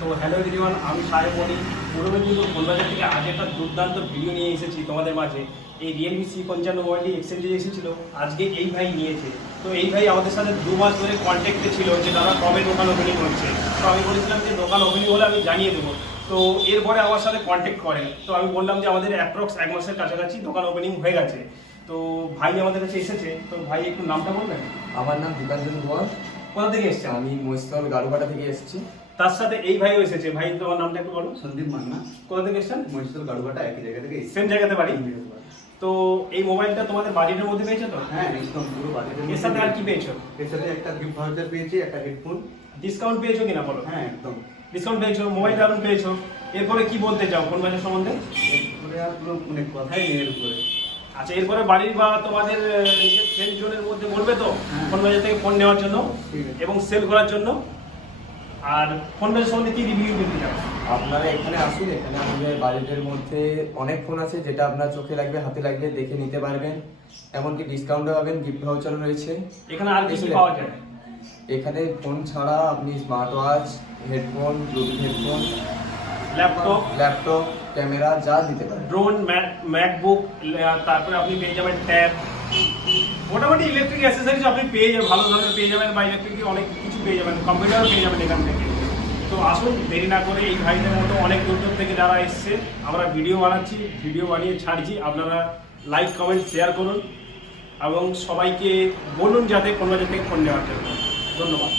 তো hello everyone, আমি সাহেব মনি পূর্ব মেদিনীপুর কলকাতা থেকে আজ একটা দুর্দান্ত ভিডিও নিয়ে এসেছি তোমাদের মাঝে। এই রিয়েলমি C55 মোবাইলটি এক্সচেঞ্জে এসেছিল, আজকে এই ভাই নিয়েছে। তো এই ভাই আমাদের সাথে 2 মাস ধরে কন্ট্যাক্টে ছিল যে দাদা কবে দোকান ওপেনিং হচ্ছে। তো আমি বলেছিলাম যে দোকান ওপেনিং হলে আমি জানিয়ে দেবো। তো এরপরে আমার সাথে কন্ট্যাক্ট করেন। তো আমি বললাম যে আমাদের অ্যাপ্রক্স 1 মাসের কাছাকাছি দোকান ওপেনিং হয়ে গেছে। তো ভাই আমাদের কাছে এসেছে। তো ভাই একটু নামটা বলবেন? আমার নাম দীপাঞ্জন ঘোষ। কোথা থেকে এসেছেন? আমি মহিষতল গারুকাটা থেকে এসেছি। তার সাথে এই ভাইও এসেছে। ভাই তোমার নামটা একটু বলো। সন্দীপ মান্না, কোথা থেকে এসেছেন? মহিষতল গাড়ুঘাটা একই জায়গা থেকে সেম জায়গাতে বাড়ি। তো এই মোবাইলটা তোমাদের বাজেটের মধ্যে পেয়েছো তো? হ্যাঁ, একদম পুরো বাজেটের এর সাথে আর কি পেয়েছো? এর সাথে একটা গিফট ভাউচার পেয়েছি, একটা হেডফোন। ডিসকাউন্ট পেয়েছো কিনা বলো? হ্যাঁ, একদম। ডিসকাউন্ট পেয়েছো, মোবাইল দারুণ পেয়েছো। এরপরে কি বলতে চাও ফোন বাজার সম্বন্ধে? এরপরে আর পুরো মানে কথাই নেই এর উপরে। আচ্ছা, এরপরে বাড়ির বা তোমাদের ফ্রেন্ড জোনের মধ্যে বলবে তো হ্যাঁ। ফোন বাজার থেকে ফোন নেওয়ার জন্য ঠিক আছে। এবং সেল করার জন্য। আর ফোন বাজার সম্বন্ধে কি রিভিউ দিতে চাও? আপনারা এখানে আসুন, এখানে আমাদের বাজেটের মধ্যে অনেক ফোন আছে, যেটা আপনার চোখে লাগবে, হাতে লাগবে, দেখে নিতে পারবেন। এমনকি ডিসকাউন্টও পাবেন, গিফট ভাউচারও রয়েছে। এখানে আর কিছু পাওয়া যায়? এখানে ফোন ছাড়া আপনি smart watch, headphone, Bluetooth headphone, laptop, camera যা দিতে পারেন। ড্রোন, ম্যাকবুক, তারপরে আপনি পেয়ে যাবেন ট্যাব, মোটামুটি ইলেকট্রিক অ্যাসেসরিজ আপনি পেয়ে যাবেন, ভালো ধরনের পেয়ে যাবেন, বা ইলেকট্রিক অনেক কিছু পেয়ে যাবেন, কম্পিউটারও পেয়ে যাবেন এখান থেকে। তো আসুন, দেরি না করে এই ভাইদের মতো অনেক দূর দূর থেকে যারা এসছে, আমরা ভিডিও বানাচ্ছি, ভিডিও বানিয়ে ছাড়ছি, আপনারা লাইক কমেন্ট শেয়ার করুন এবং সবাইকে বলুন যাতে কোনো জায়গা থেকে ফোন নেওয়ার জন্য। ধন্যবাদ।